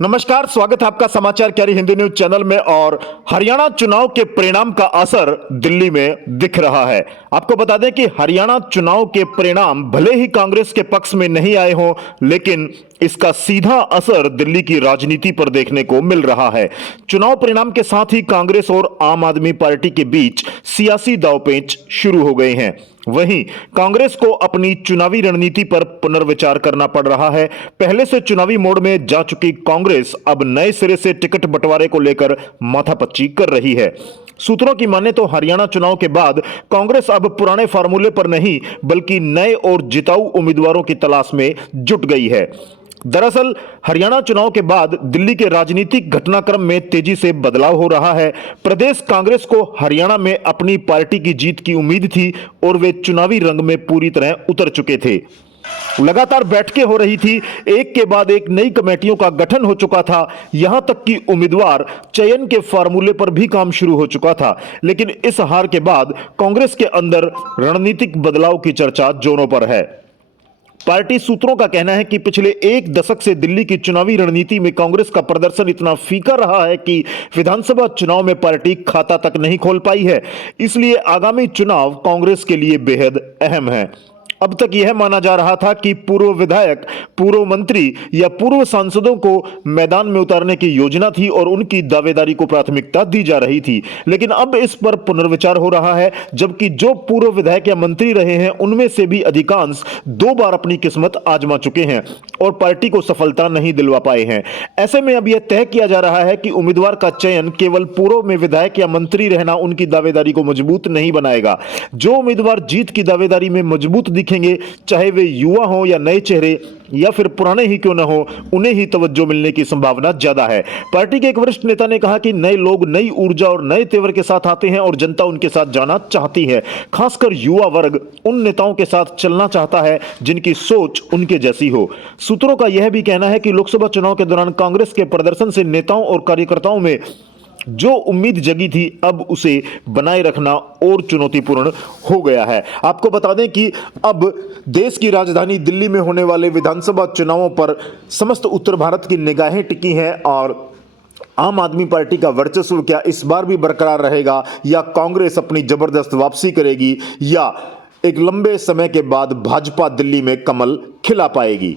नमस्कार, स्वागत है आपका समाचार कैरी हिंदी न्यूज चैनल में। और हरियाणा चुनाव के परिणाम का असर दिल्ली में दिख रहा है। आपको बता दें कि हरियाणा चुनाव के परिणाम भले ही कांग्रेस के पक्ष में नहीं आए हों, लेकिन इसका सीधा असर दिल्ली की राजनीति पर देखने को मिल रहा है। चुनाव परिणाम के साथ ही कांग्रेस और आम आदमी पार्टी के बीच सियासी दांवपेच शुरू हो गए हैं। वहीं कांग्रेस को अपनी चुनावी रणनीति पर पुनर्विचार करना पड़ रहा है। पहले से चुनावी मोड में जा चुकी कांग्रेस अब नए सिरे से टिकट बंटवारे को लेकर माथापच्ची कर रही है। सूत्रों की माने तो हरियाणा चुनाव के बाद कांग्रेस अब पुराने फार्मूले पर नहीं बल्कि नए और जिताऊ उम्मीदवारों की तलाश में जुट गई है। दरअसल हरियाणा चुनाव के बाद दिल्ली के राजनीतिक घटनाक्रम में तेजी से बदलाव हो रहा है। प्रदेश कांग्रेस को हरियाणा में अपनी पार्टी की जीत की उम्मीद थी और वे चुनावी रंग में पूरी तरह उतर चुके थे। लगातार बैठकें हो रही थी, एक के बाद एक नई कमेटियों का गठन हो चुका था, यहां तक कि उम्मीदवार चयन के फार्मूले पर भी काम शुरू हो चुका था। लेकिन इस हार के बाद कांग्रेस के अंदर रणनीतिक बदलाव की चर्चा जोरों पर है। पार्टी सूत्रों का कहना है कि पिछले एक दशक से दिल्ली की चुनावी रणनीति में कांग्रेस का प्रदर्शन इतना फीका रहा है कि विधानसभा चुनाव में पार्टी खाता तक नहीं खोल पाई है। इसलिए आगामी चुनाव कांग्रेस के लिए बेहद अहम है। अब तक यह माना जा रहा था कि पूर्व विधायक, पूर्व मंत्री या पूर्व सांसदों को मैदान में उतारने की योजना थी और उनकी दावेदारी को प्राथमिकता दी जा रही थी। लेकिन अब इस पर पुनर्विचार हो रहा है, जबकि जो पूर्व विधायक या मंत्री रहे हैं उनमें से भी अधिकांश 2 बार अपनी किस्मत आजमा चुके हैं और पार्टी को सफलता नहीं दिलवा पाए हैं। ऐसे में अब यह तय किया जा रहा है कि उम्मीदवार का चयन केवल पूर्व में विधायक या मंत्री रहना उनकी दावेदारी को मजबूत नहीं बनाएगा। जो उम्मीदवार जीत की दावेदारी में मजबूत दिखेंगे, चाहे वे युवा हो या नए चेहरे या फिर पुराने ही क्यों न हो, उन्हें ही तवज्जो मिलने की संभावना ज्यादा है। पार्टी के एक वरिष्ठ नेता ने कहा कि नए लोग नई ऊर्जा और नए तेवर के साथ आते हैं और जनता उनके साथ जाना चाहती है। खासकर युवा वर्ग उन नेताओं के साथ चलना चाहता है जिनकी सोच उनके जैसी हो। सूत्रों का यह भी कहना है कि लोकसभा चुनाव के दौरान कांग्रेस के प्रदर्शन से नेताओं और कार्यकर्ताओं में जो उम्मीद जगी थी, अब उसे बनाए रखना और चुनौतीपूर्ण हो गया है। आपको बता दें कि अब देश की राजधानी दिल्ली में होने वाले विधानसभा चुनावों पर समस्त उत्तर भारत की निगाहें टिकी हैं और आम आदमी पार्टी का वर्चस्व क्या इस बार भी बरकरार रहेगा या कांग्रेस अपनी जबरदस्त वापसी करेगी या एक लंबे समय के बाद भाजपा दिल्ली में कमल खिला पाएगी।